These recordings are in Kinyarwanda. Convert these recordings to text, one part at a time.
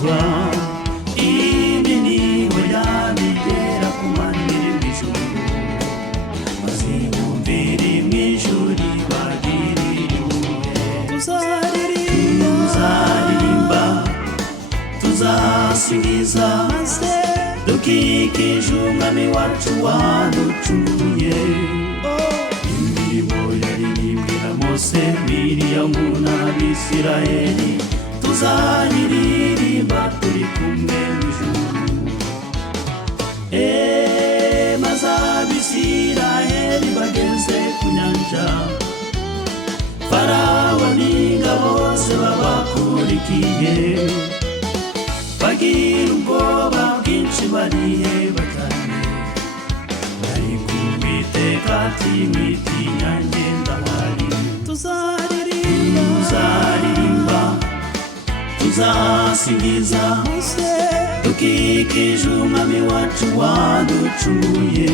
himbazwa iminiwe yabigera ku maniri mw'ijuru mazibumviri mw'ijuru bagiriwe tuzaririmba tuzasingiza dukikije umwami wacu waducunguye indirimbo yaririmbwe na Mose Miriyamu n'Abisirayeli tuzayiririmba turi kumwe mw'ijuru maze Abisirayeli bageze ku nyanja Farawo n'ingabo ze babakurikiye bagira ubwoba bwinshi bariheba cyane ariko Uwiteka ati mwitinya njye ndahari tuzaririmba tuzasingiza dukikije umwami wacu waducunguye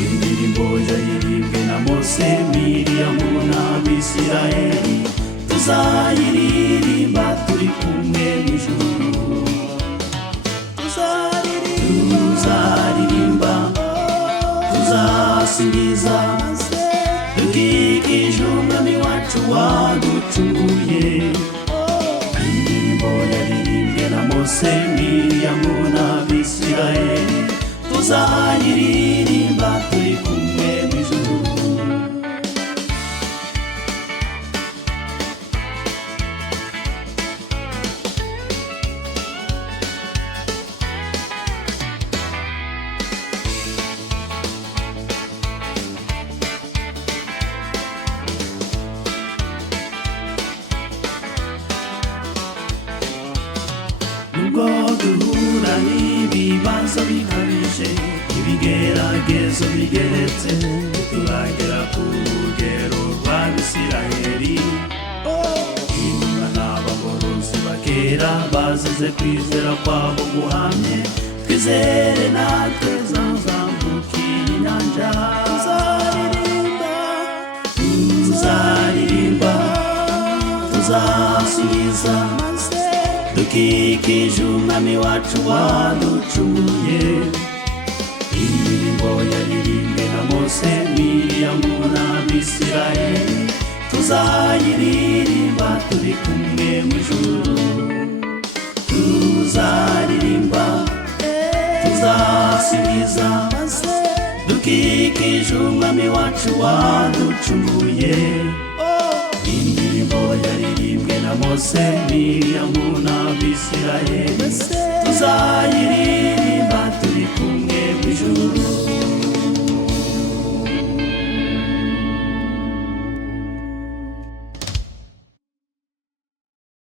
indirimbo yaririmbwe na Mose Miriyamu n'Abisirayeli tuzayiririmba turi kumwe mw'ijuru tuzaririmba tuzasingiza dukikije umwami wacu waducunguye indirimbo yaririmbwe na Mose Miriyamu n'Abisirayeli tuzayiririmba turi kumwe mw'ijuru nubwo duhura n'ibibazo bikabije ibigeragezo bigeretse turagera ku rugero rw'Abisirayeli intumwa n'abagorozi bakera bazize kwizera kwabo guhamye twizere natwe zazambukiye inyanja tuzaririmba tuzasubiza dukikije umwami wacu waducunguye indirimbo yaririmbwe na Mose Miriyamu n'Abisirayeli tuzayiririmba turi kumwe mw'ijuru tuzaririmba tuzasingiza dukikije umwami wacu waducunguye indirimbo yaririmbwe na Mose Miriyamu n'Abisirayeli tuzayiririmba